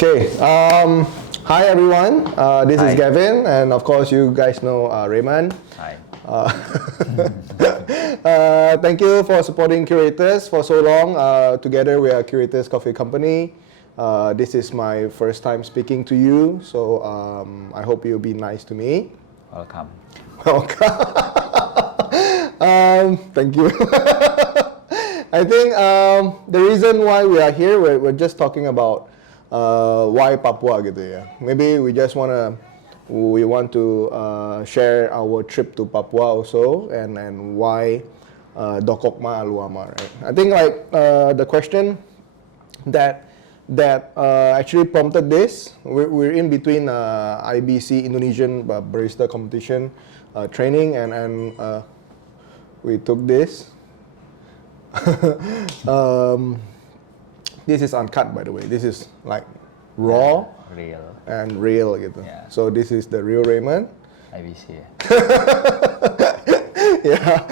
Okay. Hi everyone. This is Gavin, and of course you guys know Raymond. Hi. Thank you for supporting Curators for so long. Together we are Curators Coffee Company. This is my first time speaking to you, so I hope you'll be nice to me. Welcome. Welcome. Thank you. I think the reason why we are here, we're just talking about why Papua gitu ya. Maybe we want to share our trip to Papua also, and why Dokokma Aluama, right? I think like the question that actually prompted this, we're in between IBC Indonesian barista competition training, and we took this. This is uncut, by the way. This is like raw, real gitu. Yeah. So this is the real Raymond. IBC ya. Yeah.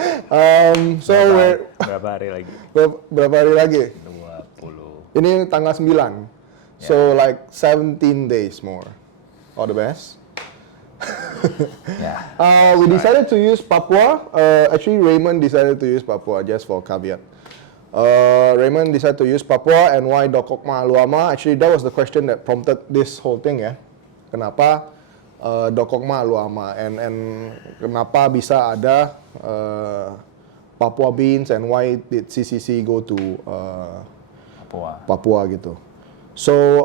So Berapa hari lagi? Berapa hari lagi? 20. Ini tanggal 9. So like 17 days more. All the best. Yeah. We decided to use Papua. Actually, Raymond decided to use Papua, just for caveat. Raymond decided to use Papua, and why Dokokma Aluama? Actually, that was the question that prompted this whole thing ya. Kenapa Dokokma Aluama, and kenapa bisa ada Papua beans, and why did CCC go to Papua gitu. So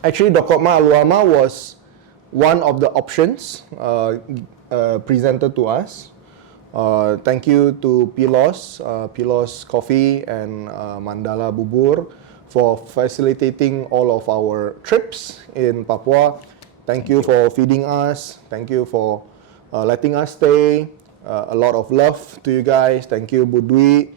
actually Dokokma Aluama was one of the options presented to us. Thank you to Pilos Coffee and Mandala Bubur for facilitating all of our trips in Papua. Thank you for feeding us. Thank you for letting us stay. A lot of love to you guys. Thank you, Bu Dwi.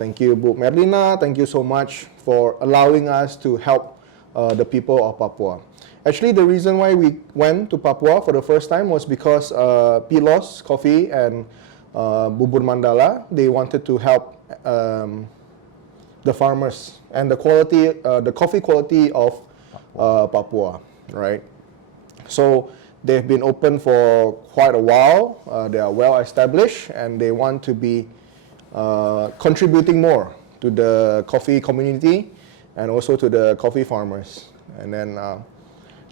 Thank you, Bu Merlina. Thank you so much for allowing us to help the people of Papua. Actually, the reason why we went to Papua for the first time was because Pilos Coffee and Bubur Mandala, they wanted to help the farmers and the quality, the coffee quality of Papua, right? So they've been open for quite a while. They are well established, and they want to be contributing more to the coffee community and also to the coffee farmers. And then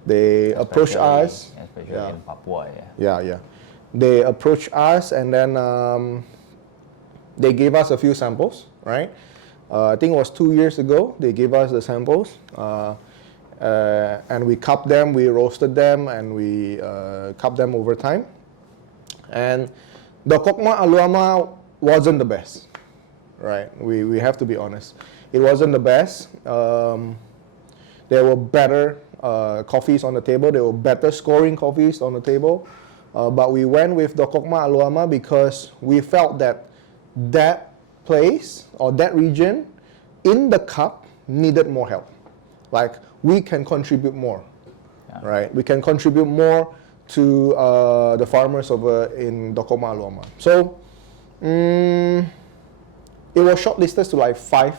they approached us. Especially in Papua, Yeah. They approached us, and then they gave us a few samples, right? I think it was 2 years ago. They gave us the samples, and we cupped them, we roasted them, and we cupped them over time. And the Dokokma Aluama wasn't the best, right? We have to be honest. It wasn't the best. There were better coffees on the table. There were better scoring coffees on the table. But we went with Dokokma Aluama because we felt that place or that region in the cup needed more help. Like, we can contribute more, right? We can contribute more to the farmers over in Dokokma Aluama. So it was shortlisted to like 5.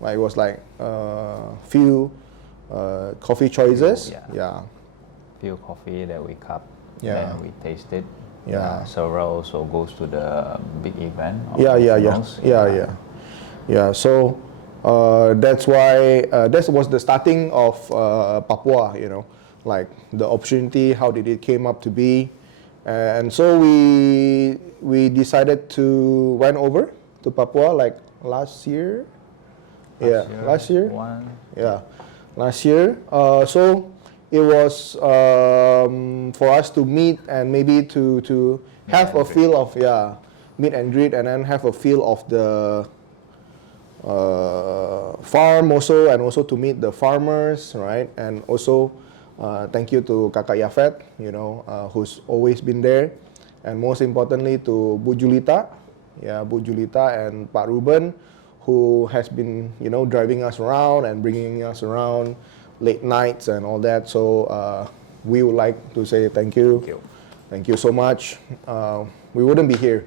Like, it was like few coffee choices. Few coffee that we cup. Yeah. Then we tasted. Yeah. Several also goes to the big event. Yeah. So that's why that was the starting of Papua. You know, like the opportunity. How did it came up to be? And so we decided to went over to Papua like last year. Last year. Last year. So it was for us to meet and maybe to have a feel of meet and greet, and then have a feel of the farm also, and also to meet the farmers, right? And also thank you to Kakak Yafet, you know, who's always been there, and most importantly to Bu Julita, Bu Julita and Pak Ruben, who has been, you know, driving us around and bringing us around late nights and all that. So we would like to say thank you. Thank you so much. We wouldn't be here.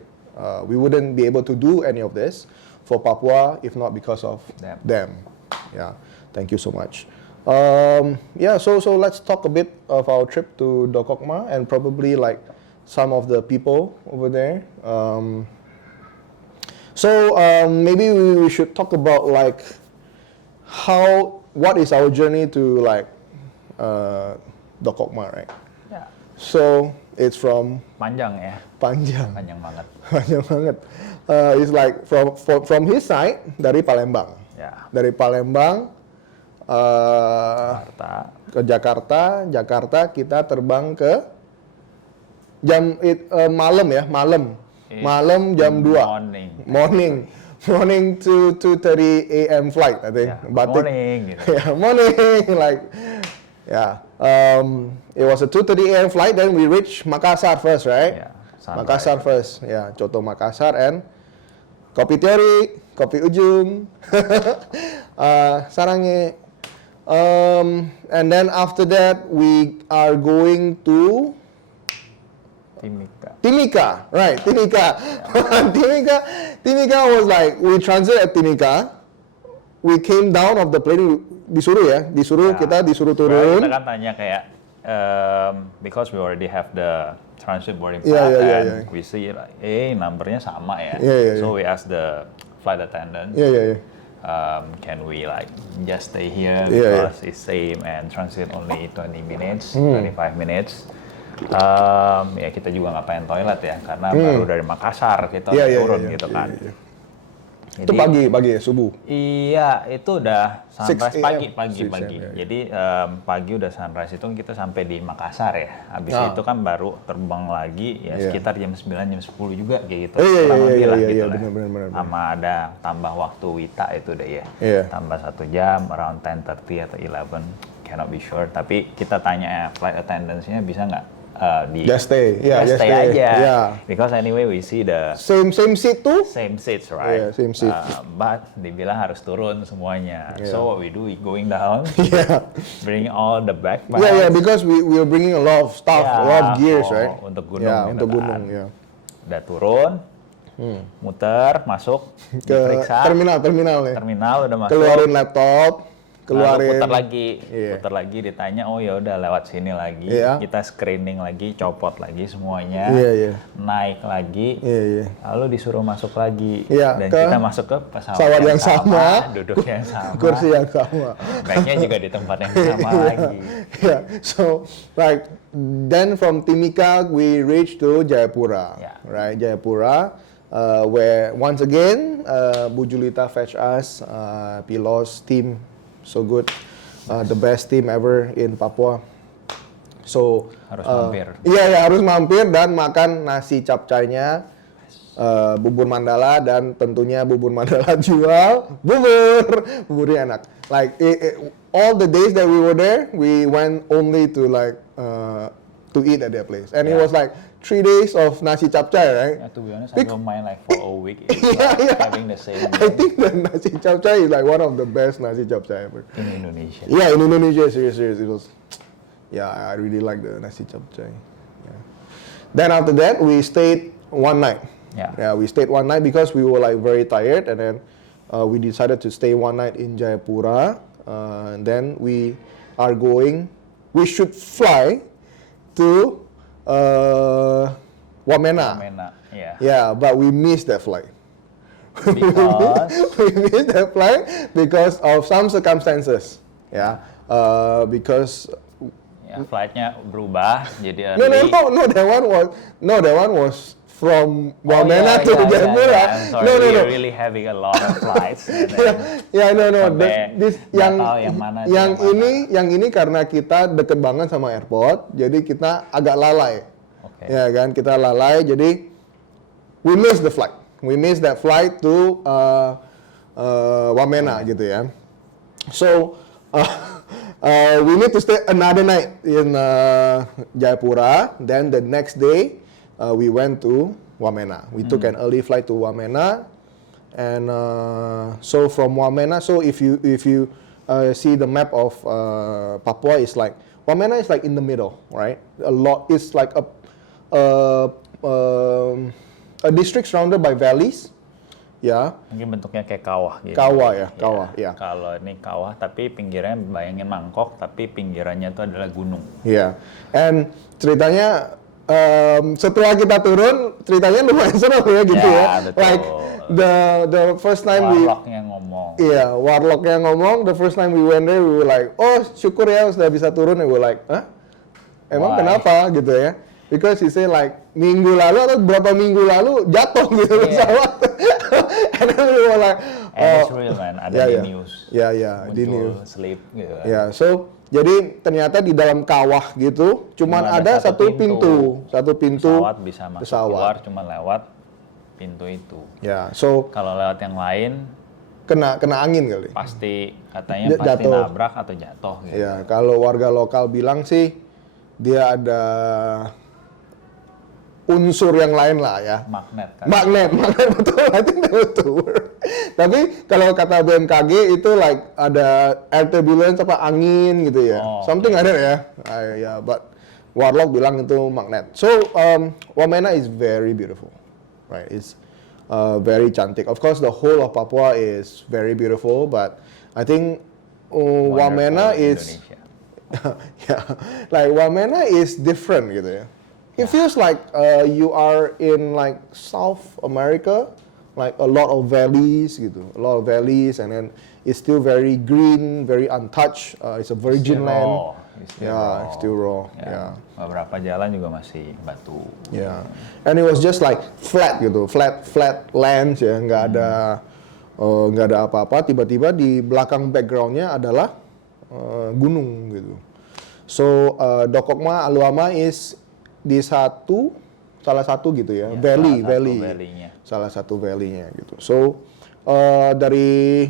We wouldn't be able to do any of this for Papua if not because of them. Thank you so much. Yeah, so let's talk a bit of our trip to Dokokma and probably like some of the people over there. Maybe we should talk about like what is our journey to like Dokokma, right? Ya, So it's from panjang ya, panjang banget. panjang banget. It's like from his side dari Palembang. Ya, Dari Palembang Jakarta. ke Jakarta kita terbang ke malam ya, malam jam 2. Morning to 2:30 a.m. flight, I think. Yeah, morning, gitu. Yeah, morning, like, yeah. It was a 2:30 a.m. flight, then we reached Makassar first, right? Yeah, sunrise. Makassar first, yeah. Coto Makassar and kopi teori, kopi ujung, sarange. And then after that, we are going to Timika, right? Timika. Timika was like we transit at Timika. We came down of the plane. Disuruh kita turun. Kita kan tanya kayak because we already have the transit boarding pass Yeah. we see like, numbernya sama ya. Yeah. So we ask the flight attendant. Yeah. Can we like just stay here Yeah, because it's same and transit only 20 minutes, 25 minutes. Ya kita juga nggak pengen toilet ya karena baru dari Makassar kita udah turun gitu kan. Yeah. Jadi, Itu pagi subuh. Iya, itu udah sunrise 6 pagi. 6 a.m., ya. Jadi pagi udah sunrise itu kita sampai di Makassar ya. Habis itu kan baru terbang lagi ya sekitar jam 9 jam 10 juga kayak gitu. Kurang lebih lah gitu lah. Benar. Sama ada tambah waktu Wita itu deh ya. Iya. Tambah 1 jam around 10:30 atau 11, cannot be sure. Tapi kita tanya flight attendants-nya bisa nggak Just stay. just stay aja. Yeah. Because anyway we see the Same seat tuh? same seats, right? Yeah, same seat. But dibilang harus turun semuanya. So what we do, we going down, Yeah. bring all the backpacks. Yeah, because we were bringing a lot of stuff, a lot of gears, right? Untuk gunung. Yeah, gitu untuk kan. gunung, yeah. Udah turun, muter, masuk, Ke diperiksa. terminal nih. Terminal udah masuk. Keluarin laptop, Lalu keluarin. putar lagi, ditanya, oh ya udah lewat sini lagi, kita screening lagi, copot lagi semuanya, naik lagi, lalu disuruh masuk lagi, dan kita masuk ke pesawat yang sama, duduk yang sama, kursi yang sama, bagnya juga di tempat yang sama lagi. Yeah, so like then from Timika we reach to Jayapura, right? Jayapura, where once again Bu Julita fetch us, Pilos team. So good, the best team ever in Papua. So harus mampir. Iya harus mampir dan makan nasi capcaynya, bubur mandala dan tentunya bubur mandala jual buburnya enak. Like all the days that we were there, we went only to like to eat at their place, and it was like 3 days of nasi capcay, right? Yeah, to be honest, I don't mind like for a week having the same. I think the nasi capcay is like one of the best nasi capcay ever. In Indonesia. Yeah, in Indonesia, serious. It was, I really like the nasi capcay. Yeah. Then after that, we stayed one night. Yeah, we stayed one night because we were like very tired, and then we decided to stay one night in Jayapura. And then we should fly to Wamena. Yeah, but we missed that flight. Because we missed that flight because of some circumstances. Yeah, because flightnya berubah jadi no, that one was from Wamena to Jayapura. I'm sorry, we're really having a lot of flights. No. Yang ini karena kita deket banget sama airport, jadi kita agak lalai. Ya kan, kita lalai, jadi we missed the flight. We missed that flight to Wamena gitu ya. So we need to stay another night in Jayapura. Then the next day we went to Wamena. We took an early flight to Wamena, and so from Wamena. So if you see the map of Papua, is like Wamena is like in the middle, right? It's like a district surrounded by valleys, ya. Mungkin bentuknya kayak kawah gitu. Kawah ya, kawah ya. Kalau ini kawah tapi pinggirnya bayangin mangkok tapi pinggirannya itu adalah gunung. Iya. And ceritanya setelah kita turun ceritanya lumayan seru ya gitu ya. Betul. Like the first time Warlocknya ngomong. Iya, warlocknya ngomong. The first time we went there, we were like, oh syukur ya sudah bisa turun. And we were like, hah? Emang kenapa gitu ya? Because he say like minggu lalu atau berapa minggu lalu jatuh gitu pesawat. And then we were like, it's real man, ada di news. Iya, di news. Sleep gitu. Ya, so jadi ternyata di dalam kawah gitu, cuman ada satu pintu. Pesawat bisa masuk keluar cuma lewat pintu itu. Ya, so kalau lewat yang lain kena angin kali. Pasti pasti nabrak atau jatuh gitu. Ya, kalau warga lokal bilang sih dia ada unsur yang lain lah ya. Magnet kan. Magnet betul. I think that was the word. Tapi kalau kata BMKG itu like ada air turbulence apa angin gitu ya. Something like that ya. Ya, but warlock bilang itu magnet. So Wamena is very beautiful, right? It's very cantik. Of course, the whole of Papua is very beautiful, but I think Wamena is like Wamena is different gitu ya. It feels like you are in like South America, like a lot of valleys gitu, and then it's still very green, very untouched. It's a virgin land. It's still raw. Beberapa jalan juga masih batu. And it was just like flat gitu, flat lands ya, nggak ada apa-apa. Tiba-tiba di belakang backgroundnya adalah gunung gitu. So Dokokma Aluama is di salah satu gitu ya, valley. Salah satu valley-nya gitu. So dari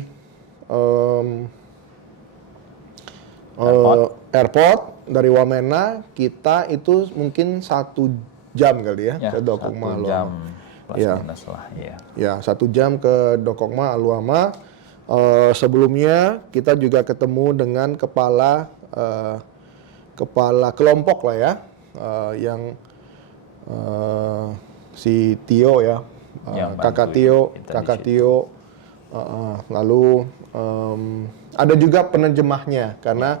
airport dari Wamena kita itu mungkin 1 jam kali ya ke Dokokma Aluama. 1 jam plus minus lah, ya 1 jam ke Dokokma Aluama. Sebelumnya kita juga ketemu dengan kepala kelompok lah ya, yang si Tio ya, kakak Tio. Lalu ada juga penerjemahnya karena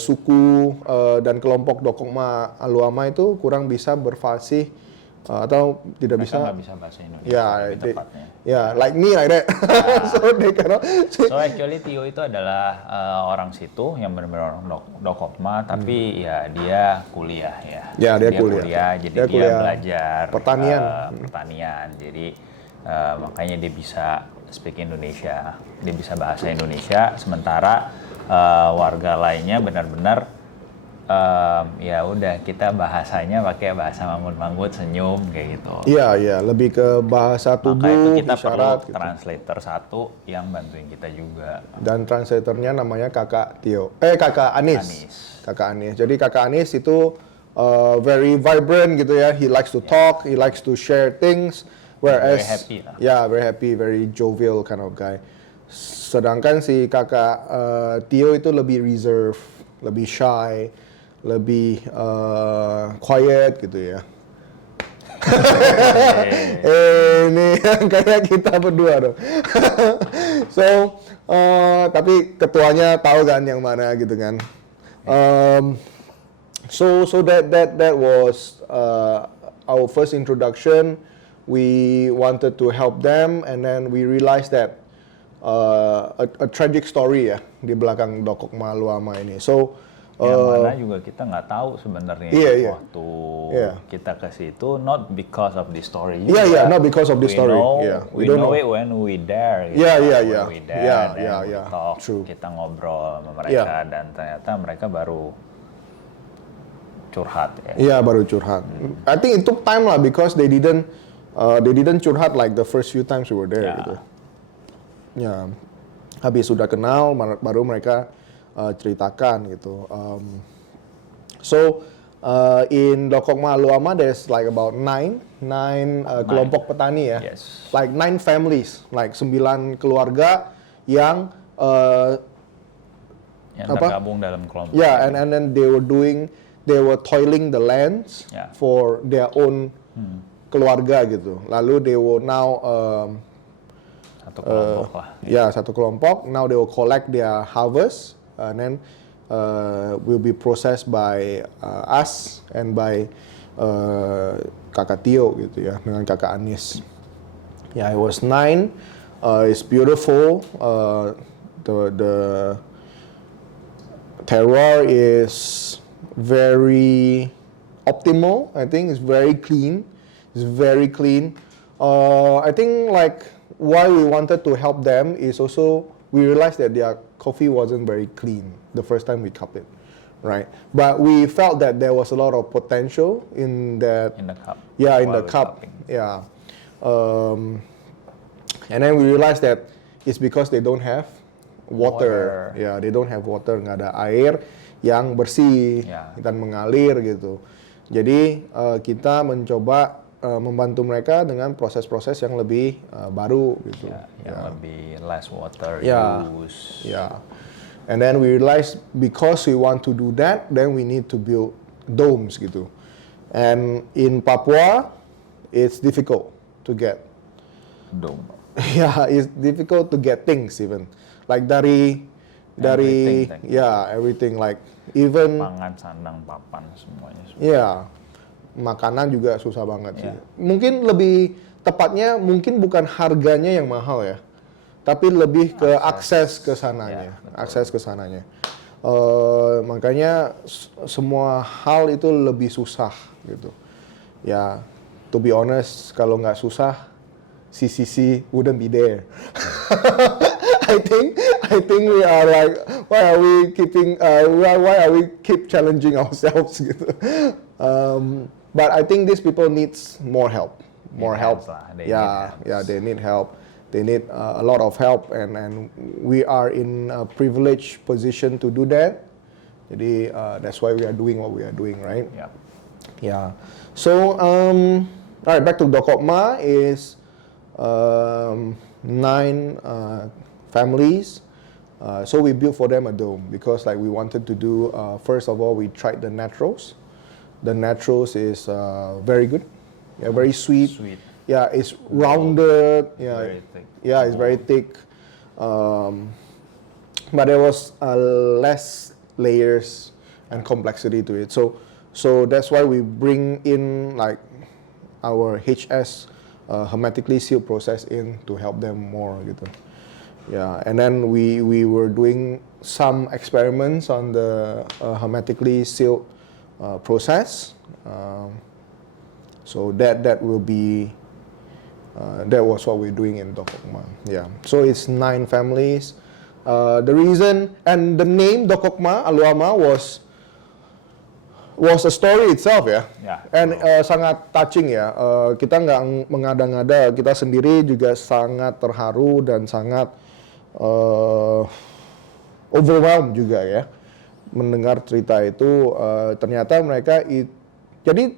suku dan kelompok Dokokma Aluama itu kurang bisa berfasih atau tidak mereka bisa. Nggak bisa bahasa Indonesia. Like me like that. So they cannot. So actually Tio itu adalah orang situ yang benar-benar orang Dokokma, tapi ya dia kuliah ya. Dia kuliah. Jadi dia belajar pertanian. Jadi makanya dia bisa speak Indonesia, dia bisa bahasa Indonesia. Sementara warga lainnya benar-benar ya udah kita bahasanya pakai bahasa manggut-manggut, senyum kayak gitu. Iya, lebih ke bahasa tubuh, maka itu kita isyarat, perlu translator satu yang bantuin kita juga. Dan translatornya namanya Kakak Anis. Kakak Anis. Jadi Kakak Anis itu very vibrant gitu ya. He likes to talk, he likes to share things. Whereas, very happy lah. Very happy, very jovial kind of guy. Sedangkan si Kakak Tio itu lebih reserved, lebih shy, lebih quiet gitu ya. Ini kayak kita berdua dong. So, tapi ketuanya tahu kan yang mana gitu kan. So that was our first introduction. We wanted to help them, and then we realized that a tragic story ya di belakang Dokokma Aluama ini. So yang mana juga kita nggak tahu sebenarnya waktu kita ke situ, not because of the story. Not because of the story. We know it when we there. We talk, true. Kita ngobrol sama mereka dan ternyata mereka baru curhat ya. Iya, baru curhat. I think it took time lah because they didn't curhat like the first few times we were there gitu. Ya, habis sudah kenal baru mereka ceritakan gitu. So in Dokokma Aluama there's like about nine kelompok petani ya. Yes. Like 9 families, like 9 keluarga yang tergabung dalam kelompok. And then they were toiling the lands for their own keluarga gitu. Lalu they will now Satu kelompok lah. Satu kelompok. Now they will collect their harvest and then will be processed by us and by kakak Tio gitu ya, dengan kakak Anis. I was 9. It's beautiful. The terroir is very optimal. I think it's very clean. It's very clean. I think like why we wanted to help them is also we realized that their coffee wasn't very clean the first time we cup it, right? But we felt that there was a lot of potential in that. In the cup. Yeah, in the cup. Cupping. Yeah. And then we realized that it's because they don't have water. Ya, they don't have water, nggak ada air yang bersih dan mengalir gitu. Jadi kita mencoba membantu mereka dengan proses-proses yang lebih baru gitu. Yang lebih less water use. And then we realized because we want to do that, then we need to build domes gitu. And in Papua, it's difficult to get dome. It's difficult to get things even. Like dari everything like even pangan, sandang, papan semuanya. Makanan juga susah banget sih. Mungkin lebih tepatnya mungkin bukan harganya yang mahal ya, tapi lebih ke akses ke sananya, makanya semua hal itu lebih susah gitu. To be honest, kalau nggak susah, CCC wouldn't be there. I think we are like, why are we keep challenging ourselves gitu. But I think these people needs more help. They need help. They need a lot of help, and we are in a privileged position to do that. Jadi that's why we are doing what we are doing, right? So all right, back to Dokokma is 9 families. So we built for them a dome because like we wanted to do, first of all, we tried the naturals. The naturals is very good. Very sweet. It's rounded. Very thick. It's very thick. But there was less layers and complexity to it. So that's why we bring in like our HS hermetically sealed process in to help them more gitu. And then we were doing some experiments on the hermetically sealed process. So that will be that was what we're doing in Dokokma. So it's 9 families. The reason and the name Dokokma Aluama was a story itself and sangat touching ya. Kita nggak mengada-ngada, kita sendiri juga sangat terharu dan sangat overwhelmed juga ya mendengar cerita itu. Ternyata mereka jadi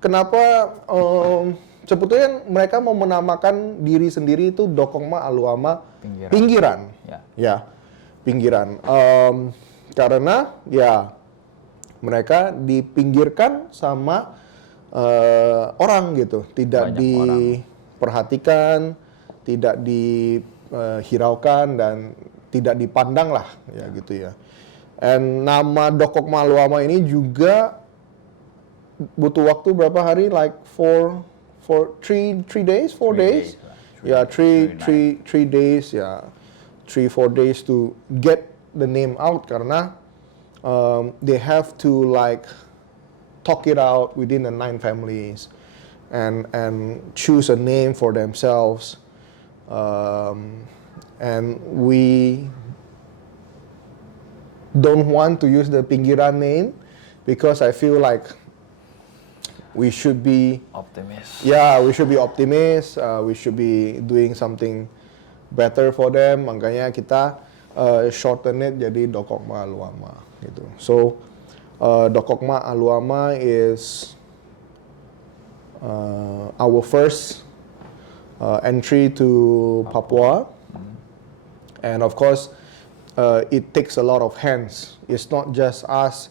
kenapa sebetulnya mereka mau menamakan diri sendiri itu Dokokma Aluama pinggiran. Pinggiran. Karena mereka dipinggirkan sama orang gitu, tidak diperhatikan, tidak dihiraukan dan tidak dipandang lah gitu ya. And nama Dokokma Aluama ini juga butuh waktu berapa hari? Like 4 days. 3-4 days to get the name out karena they have to like talk it out within the 9 families and choose a name for themselves. And we don't want to use the pinggiran name because I feel like we should be optimist. We should be optimist. We should be doing something better for them. Makanya kita shorten it jadi Dokokma Aluama gitu. So Dokokma Aluama is our first entry to Papua, and of course it takes a lot of hands. It's not just us.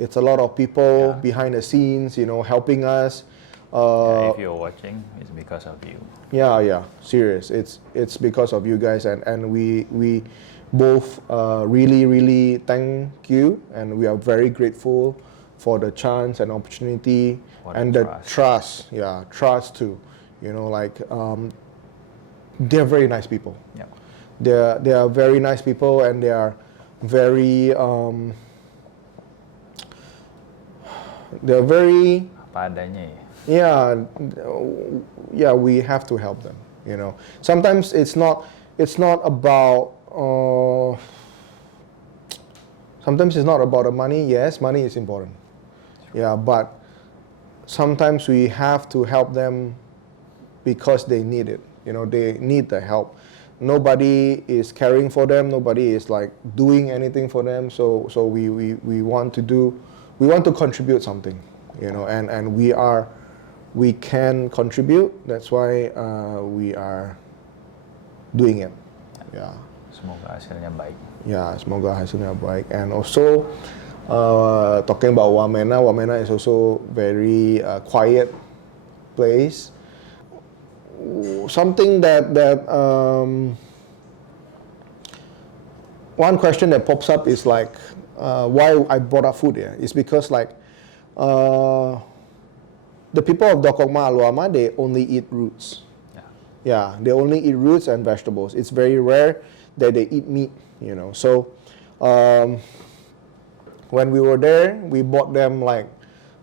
It's a lot of people behind the scenes, helping us. If you're watching, it's because of you. Yeah, serious. It's because of you guys, and we both really thank you, and we are very grateful for the chance and opportunity and the trust. Yeah, trust too. They're very nice people. Yeah. They are very nice people, and they are very they're very apa adanya ya. Yeah, we have to help them. Sometimes it's not about sometimes it's not about the money. Yes, money is important. Yeah, but sometimes we have to help them because they need it. They need the help. Nobody is caring for them. Nobody is like doing anything for them. So we want to contribute something. And we can contribute. That's why we are doing it. Yeah. Semoga hasilnya baik. Yeah, semoga hasilnya baik. And also talking about Wamena is also very quiet place. Something that one question that pops up is like why I brought up food here is because like the people of Dokokma Aluama, they only eat roots. Yeah, they only eat roots and vegetables. It's very rare that they eat meat. So when we were there, we bought them like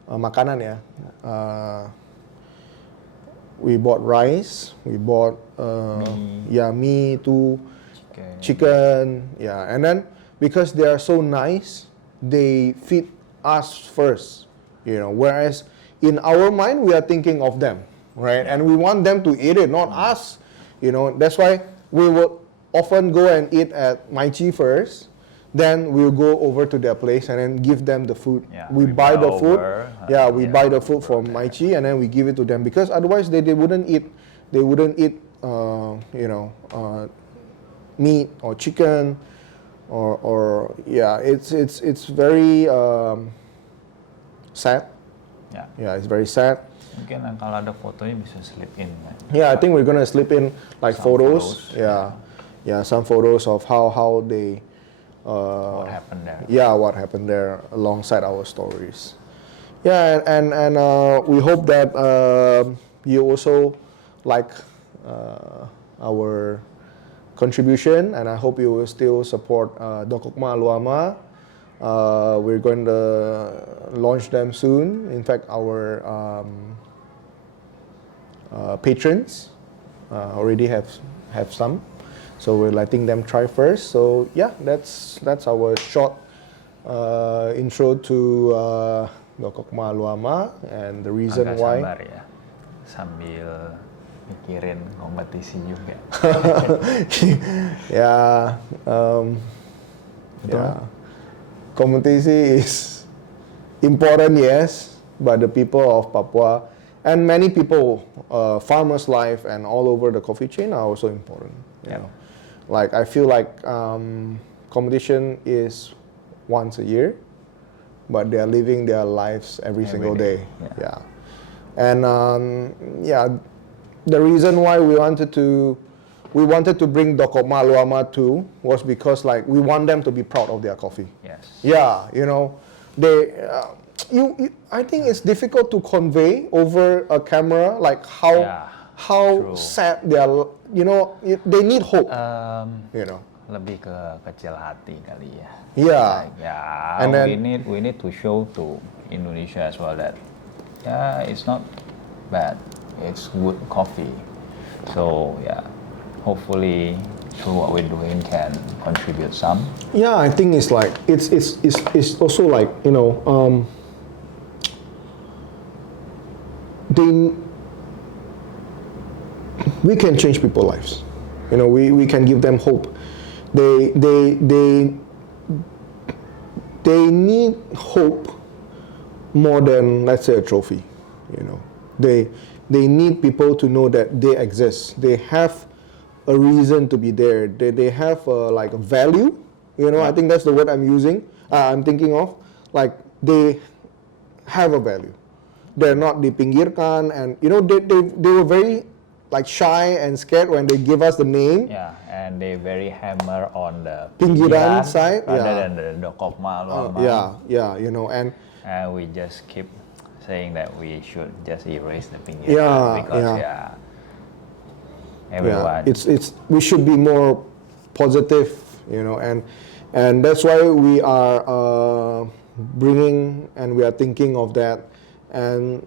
makanan ya. We bought rice, we bought meat too, chicken, and then because they are so nice, they feed us first, whereas in our mind we are thinking of them, right? And we want them to eat it, not us. That's why we will often go and eat at Maichi first, then we'll go over to their place and then give them the food. We buy the food. We buy the food from Maichi and then we give it to them because otherwise they wouldn't eat. They wouldn't eat meat or chicken or it's very sad. Yeah, it's very sad. Mungkin kalau ada fotonya bisa slip in. Yeah, I think we're gonna slip in like photos. Yeah, some photos of how they. What happened there? Yeah, what happened there alongside our stories. Yeah, and we hope that you also like our contribution, and I hope you will still support Dokokma Aluama. We're going to launch them soon. In fact, our patrons already have some. So we're letting them try first. So yeah, that's our short intro to Dokokma Aluama and the reason agak why. Sabar ya, sambil mikirin kompetisi juga. Kompetisi is important, yes, but the people of Papua and many people, farmers' life and all over the coffee chain are also important. You know? Like I feel like competition is once a year, but they are living their lives every single day. And the reason why we wanted to bring Dokokma Aluama too was because like we want them to be proud of their coffee. Yeah, they. I think it's difficult to convey over a camera like how sad they are. They need hope. Lebih ke kecil hati kali ya. And then we need to show to Indonesia as well that it's not bad. It's good coffee. So hopefully through what we're doing can contribute some. Yeah, I think it's like it's also like we can change people's lives. We can give them hope. They need hope more than, let's say, a trophy. They need people to know that they exist. They have a reason to be there. They have like a value. I think that's the word I'm using. I'm thinking of. Like they have a value. they're not dipinggirkan, and they were very like shy and scared when they give us the name. Yeah, and they very hammer on the pinggiran side rather than the dokokma. And we just keep saying that we should just erase the pinggiran because everyone. We should be more positive, and that's why we are bringing and we are thinking of that. And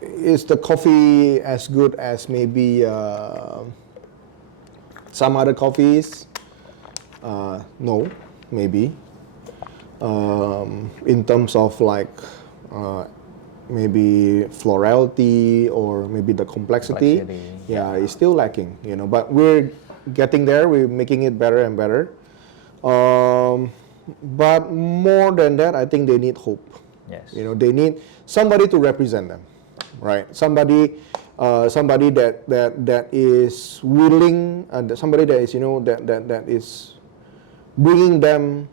is the coffee as good as maybe some other coffees? No, maybe. In terms of like maybe florality or maybe the complexity. It's still lacking, but we're getting there. We're making it better and better. But more than that, I think they need hope. Yes. They need somebody to represent them, right? Somebody that is willing, somebody that is that is bringing them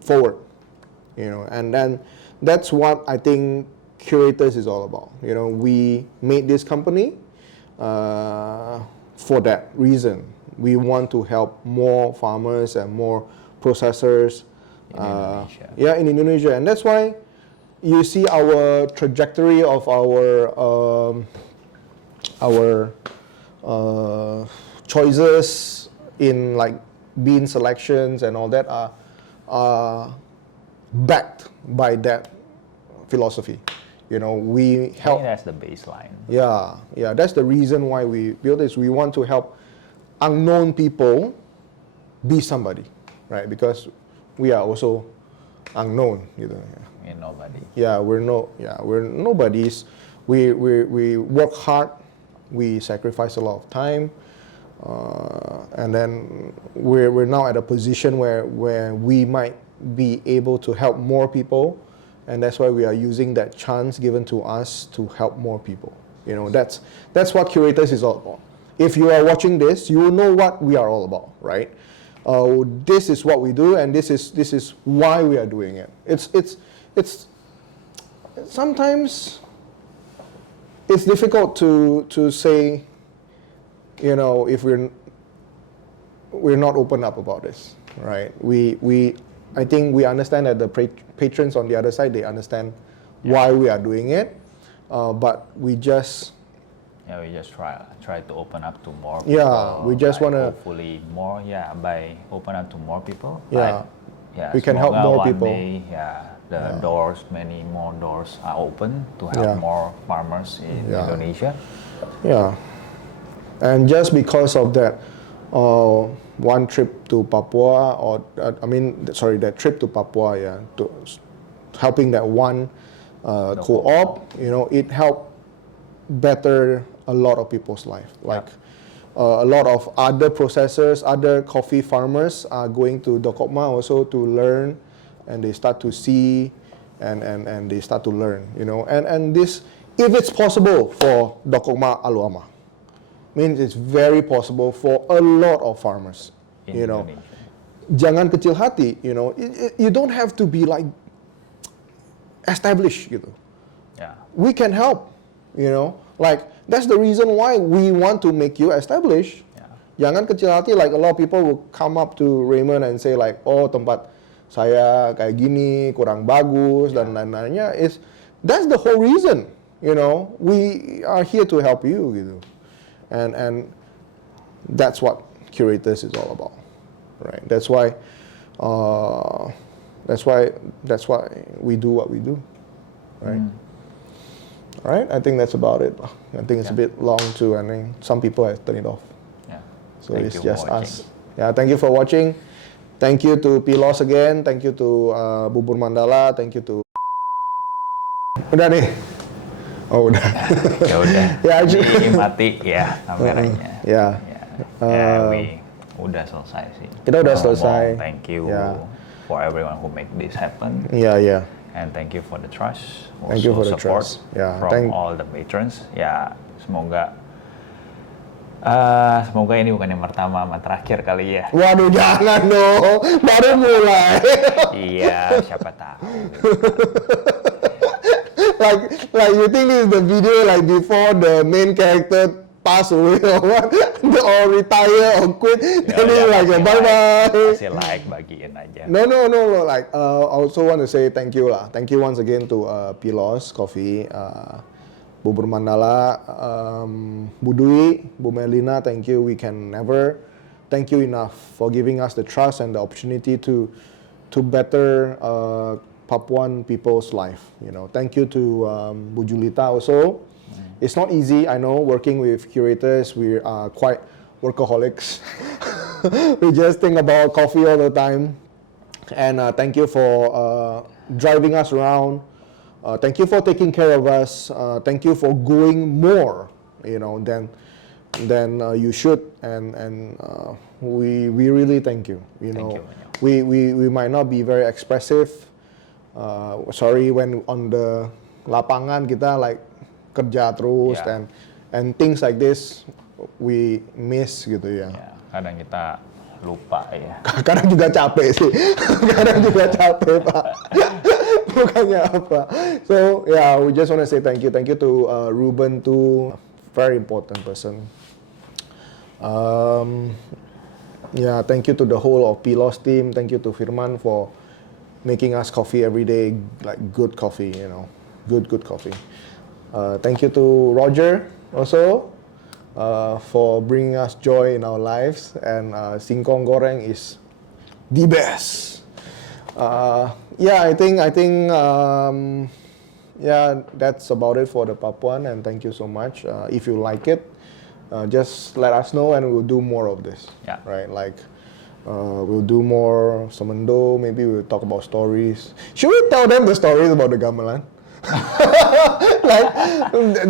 forward, and then that's what I think Curators is all about. We made this company for that reason. We want to help more farmers and more processors in Indonesia, and that's why you see our trajectory of our choices in like bean selections and all that are backed by that philosophy. We help. I think that's the baseline. Yeah, that's the reason why we build this. We want to help unknown people be somebody, right? Because we are also unknown, We're nobody. We're nobodies. We work hard. We sacrifice a lot of time, and then we're now at a position where we might be able to help more people, and that's why we are using that chance given to us to help more people. That's what Curators is all about. If you are watching this, you will know what we are all about, right? This is what we do, and this is why we are doing it. It's sometimes it's difficult to say, if we're not open up about this, right? I think we understand that the patrons on the other side, they understand why we are doing it, but we just try to open up to more people. We just want to hopefully more by open up to more people. We can help more one people. Day, doors, many more doors are open to help more farmers in Indonesia. And just because of that one trip to Papua, that trip to Papua, to helping that one co-op, it helped better a lot of people's life. Like a lot of other processors, other coffee farmers are going to Dokokma also to learn, and they start to see and they start to learn, and this, if it's possible for Dokokma Aluama, means it's very possible for a lot of farmers. Jangan kecil hati, you don't have to be like established, We can help, like that's the reason why we want to make you established. Jangan kecil hati, like a lot of people will come up to Raymond and say like, oh tempat saya kayak gini kurang bagus dan lain-lainnya. That's the whole reason, we are here to help you, and that's what Curators is all about, right? That's why we do what we do, right? All right, I think that's about it. I think it's a bit long too, and then some people have turned it off. So it's just us. Thank you for watching. Thank you to Pilos again. Thank you to Bubur Mandala. Thank you to. Udah nih. Oh udah. Ya udah. Mati ya kameranya. Udah selesai sih. Kita udah selesai. Thank you for everyone who make this happen. And thank you for the trust. Thank you for the support trust. From all the patrons. Semoga ini bukan yang pertama sama terakhir kali ya. Waduh, jangan dong, baru mulai. Iya, siapa tahu. like you think this is the video like before the main character pass away or what, or retire or quit, then it's like bye bye. Kasih like, bagiin aja. No. Like I also want to say thank you lah. Thank you once again to Pilos Coffee, Bu Bermandala, Bu Dwi, Bu Melina. Thank you. We can never thank you enough for giving us the trust and the opportunity to better Papuan people's life. You know, thank you to Bu Julita also. It's not easy, I know, working with curators. We are quite workaholics. We just think about coffee all the time. And thank you for driving us around. Thank you for taking care of us. Thank you for going more, you know, than you should. And we really thank you. You know, we might not be very expressive. Sorry when on the lapangan kita like kerja terus and things like this we miss gitu ya. Kadang kita lupa ya. Kadang juga capek sih. Kadang juga capek Pak. Bukannya apa. So we just want to say thank you to Ruben too, very important person. Thank you to the whole of Pilos team. Thank you to Firman for making us coffee every day, like good coffee, you know, good coffee. Thank you to Roger also for bringing us joy in our lives, and singkong goreng is the best. I think that's about it for the Papuan, and thank you so much. If you like it, just let us know and we'll do more of this. Right, like we'll do more Semendo. Maybe we'll talk about stories. Should we tell them the stories about the gamelan? Like,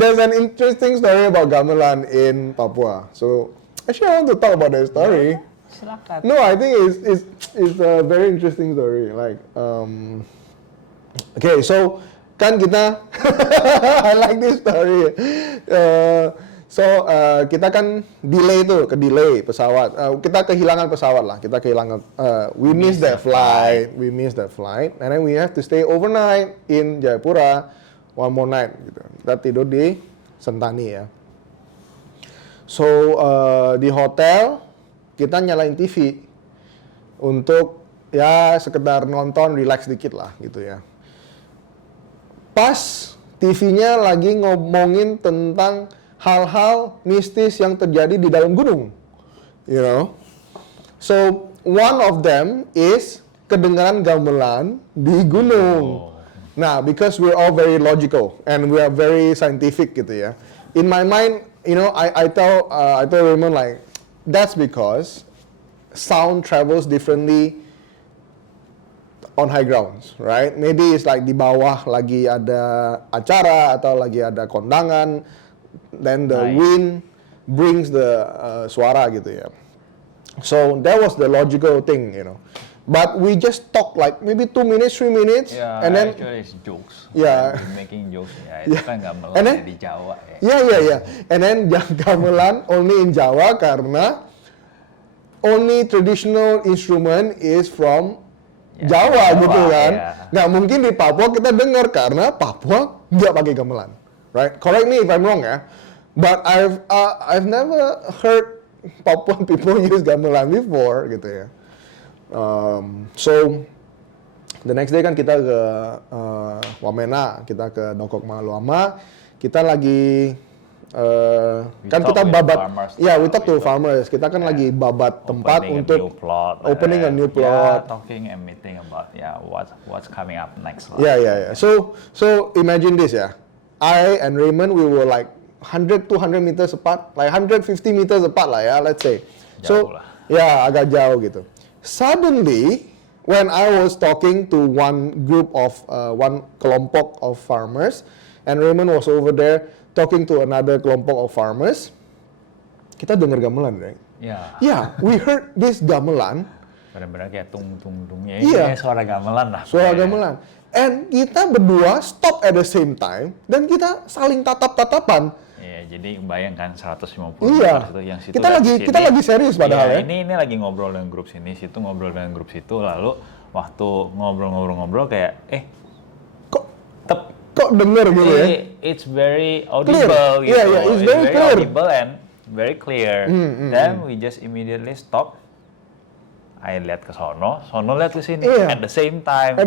there's an interesting story about gamelan in Papua. So actually, I want to talk about that story. Silakan. No, I think it's a very interesting story. Like, okay, so kan kita, I like this story. Kita kan delay pesawat. Kita kehilangan pesawat lah. We missed that flight. And then we have to stay overnight in Jayapura, one more night. Gitu. Kita tidur di Sentani ya. So di hotel kita nyalain TV untuk ya sekedar nonton, relax dikit lah gitu ya. Pas TV-nya lagi ngomongin tentang hal-hal mistis yang terjadi di dalam gunung, you know. So one of them is kedengaran gamelan di gunung. Nah, because we're all very logical and we are very scientific gitu ya. In my mind, you know, I tell Raymond like that's because sound travels differently on high grounds, right? Maybe it's like di bawah lagi ada acara atau lagi ada kondangan. Then the wind brings the suara gitu ya. So that was the logical thing, you know. But we just talk like maybe 2 minutes, 3 minutes, and then actually it's jokes. Yeah, making jokes. Itu kan gamelan di Jawa ya. Yeah. And then gamelan only in Jawa karena only traditional instrument is from Jawa gitu kan. Nah mungkin di Papua kita dengar karena Papua nggak pakai gamelan. Right? Correct me if I'm wrong ya. But I've never heard Papuan people use gamelan before gitu ya. So the next day kan kita ke Wamena, kita ke Dongkok Maluama, kita lagi kan kita babat, we talk to farmers. Kita kan lagi babat tempat untuk opening a new plot, talking and meeting about what's coming up next. Yeah. So imagine this ya. I and Raymond, we were like 100-200 meters apart, like 150 meters apart lah ya, let's say. Jauh so, agak jauh gitu. Suddenly, when I was talking to one kelompok of farmers, and Raymond was over there talking to another kelompok of farmers, kita dengar gamelan, right? Yeah, we heard this gamelan. Benar-benar kayak tung-tung-tung. Ya, suara gamelan lah. Suara gamelan. And kita berdua stop at the same time dan kita saling tatap-tatapan. Iya, jadi bayangkan 150 meter yang situ. Kita lagi serius padahal ya. Ini lagi ngobrol dengan grup sini, situ ngobrol dengan grup situ, lalu waktu ngobrol-ngobrol kayak kok kok denger gitu ya. It's very audible clear. gitu. It's very clear. Audible and very clear. Then we just immediately stop. I lihat ke sono lihat ke sini at the same time.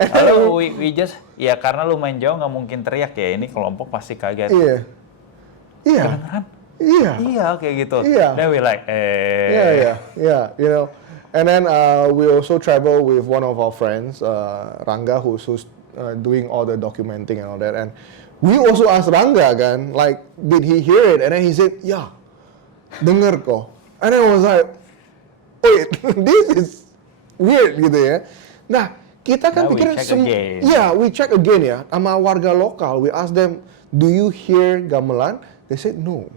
Lalu we just ya karena lu main jauh nggak mungkin teriak ya, ini kelompok pasti kaget. Kedengeran? Iya kayak gitu. Then we like you know. And then we also travel with one of our friends, Rangga, who's doing all the documenting and all that. And we also asked Rangga kan, like, did he hear it? And then he said, yeah, denger kok. And then I was like, wait, this is weird gitu ya. Nah, kita kan pikir we check again ya, sama warga lokal. We ask them, do you hear gamelan? They said no.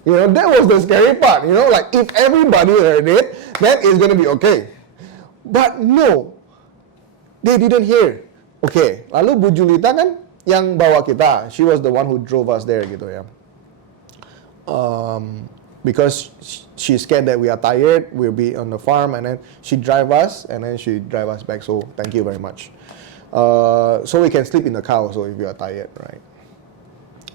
You know, that was the scary part. You know, like if everybody heard it, then it's gonna be okay. But no, they didn't hear. Okay, lalu Bu Julita kan yang bawa kita. She was the one who drove us there gitu ya. Because she's scared that we are tired, we'll be on the farm, and then she drive us, and then she drive us back. So thank you very much. So we can sleep in the car also if you are tired, right?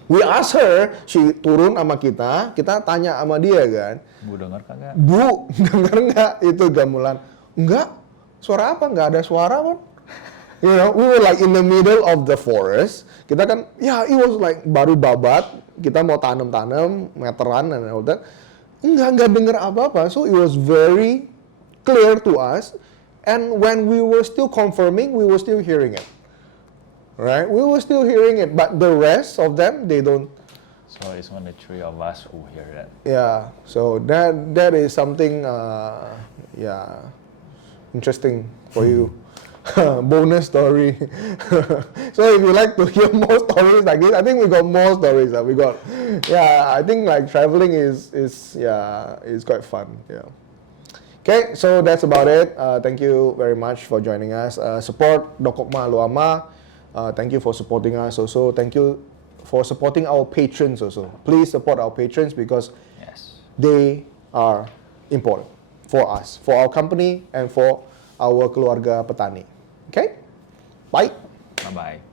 We ask her, she turun sama kita tanya sama dia kan. Bu dengar kagak? Bu, dengar nggak itu gamelan? Enggak, suara apa? Nggak ada suara pun. You know, we were like in the middle of the forest. Kita kan, it was like baru babat. Kita mau tanam meteran and all that. Nggak dengar apa-apa. So it was very clear to us. And when we were still confirming, we were still hearing it. Right? We were still hearing it, but the rest of them, they don't. So it's only 3 of us who hear that. Yeah, so that is something, interesting for you. Bonus story. So if you like to hear more stories like this, I think we got more stories. I think like traveling is quite fun. Yeah. Okay, so that's about it. Thank you very much for joining us. Support Dokokma Luama. Thank you for supporting us also. Thank you for supporting our patrons also. Please support our patrons because they are important for us, for our company, and for our keluarga petani. Okay? Bye. Bye-bye.